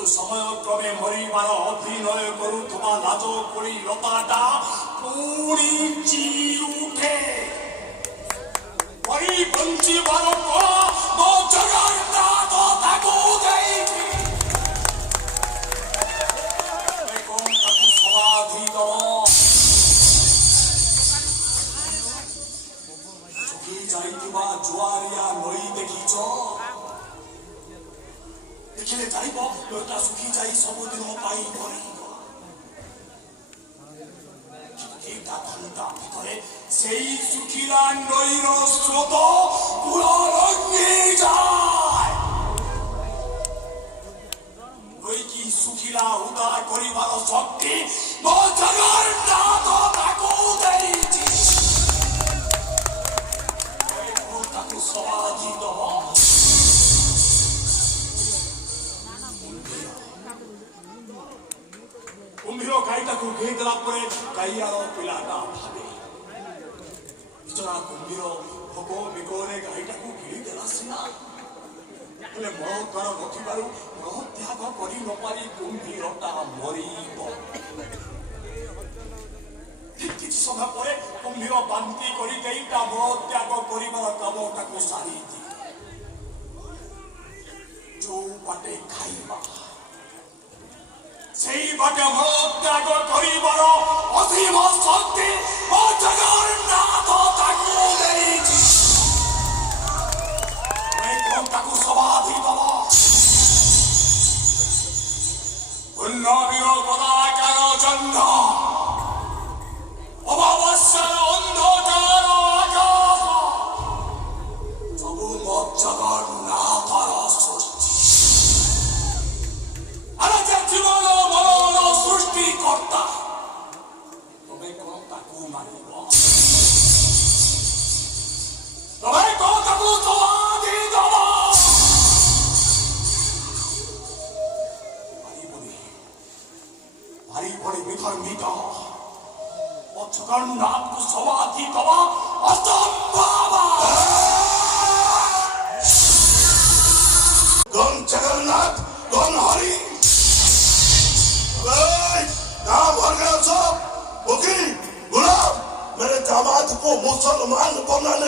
কিন্তু সময়ক্রমে মরিবার অভিনয় করুথবা লাজ করি লতাটা পুরি চির উঠে মরি বঞ্চিবার মো জগন্নাথ তাকু দেই কোন তাকু সমাধি দম চোখে যাইଥିବା জুয়ারিয়া নই দেখিছ দেখিলে জানিব নৈটা শুখি যাই ସବୁଦିନ ପାଇଁ ମରିବ ଏଇଟା ଘଣ୍ଟା ଭିତରେ ସେଇ ଶୁଖିଲା ନଈର ସ୍ରୋତ କୂଳ ରଙ୍ଗି যায় ନଈକି ଶୁଖିଲା ଉଦା କରିବାର ଶକ୍ତି ମୋ ଜଗନ୍ନାଥ ତାକୁ ଦେଇଛି ତାକୁ ସମାଧି ଦବ କୁମ୍ଭୀର ଗାଈଟାକୁ ଘେଇ ଦେଲା ପରେ ଗାଈଆର ପିଲାଟା ଭାବେ ବିଚରା କୁମ୍ଭୀର ଭୋଗ ବିକଳରେ ଗାଈଟାକୁ ଘେଇ ଦେଲା ସିନା ହେଲେ ମଳଦ୍ୱାର ରଖିବାରୁ ମଳତ୍ୟାଗ କରି ନ ପାରି କୁମ୍ଭୀରଟା ମରିବ କିଛି ସମୟ ପରେ କୁମ୍ଭୀର ବାନ୍ତି କରି ଗାଈଟା ମଳତ୍ୟାଗ କରିବାର କାମଟାକୁ ସାରିଦିଏ ଯୋଉ ବାଟେ ଖାଇବା সেই বাটে মলত্যাগ করিবার অসীম শক্তি ও জগন্নাথ তাকু ଦେଇଛି তাকু সমাধি দব উন্নবীর পতাকার জন্য অমাবস্যার অন্ধকার আকাশ ସବୁ ମୋ ଜଗନ୍ନାଥର ସୃଷ୍ଟି আরে জীবন মরণ সৃষ্টিকর্তা তবে কোন তাকু মানিব তবে কোন তাকু সমাধি দব পারিবনি বিধর্মিত ও জগন্নাথକୁ সমাধি দবা অসম্ভব কোন জগন্নাথ কোন হরি कहाँ भर गया सब वकील गुलाब मेरे दामाद को मुसलमान बनाने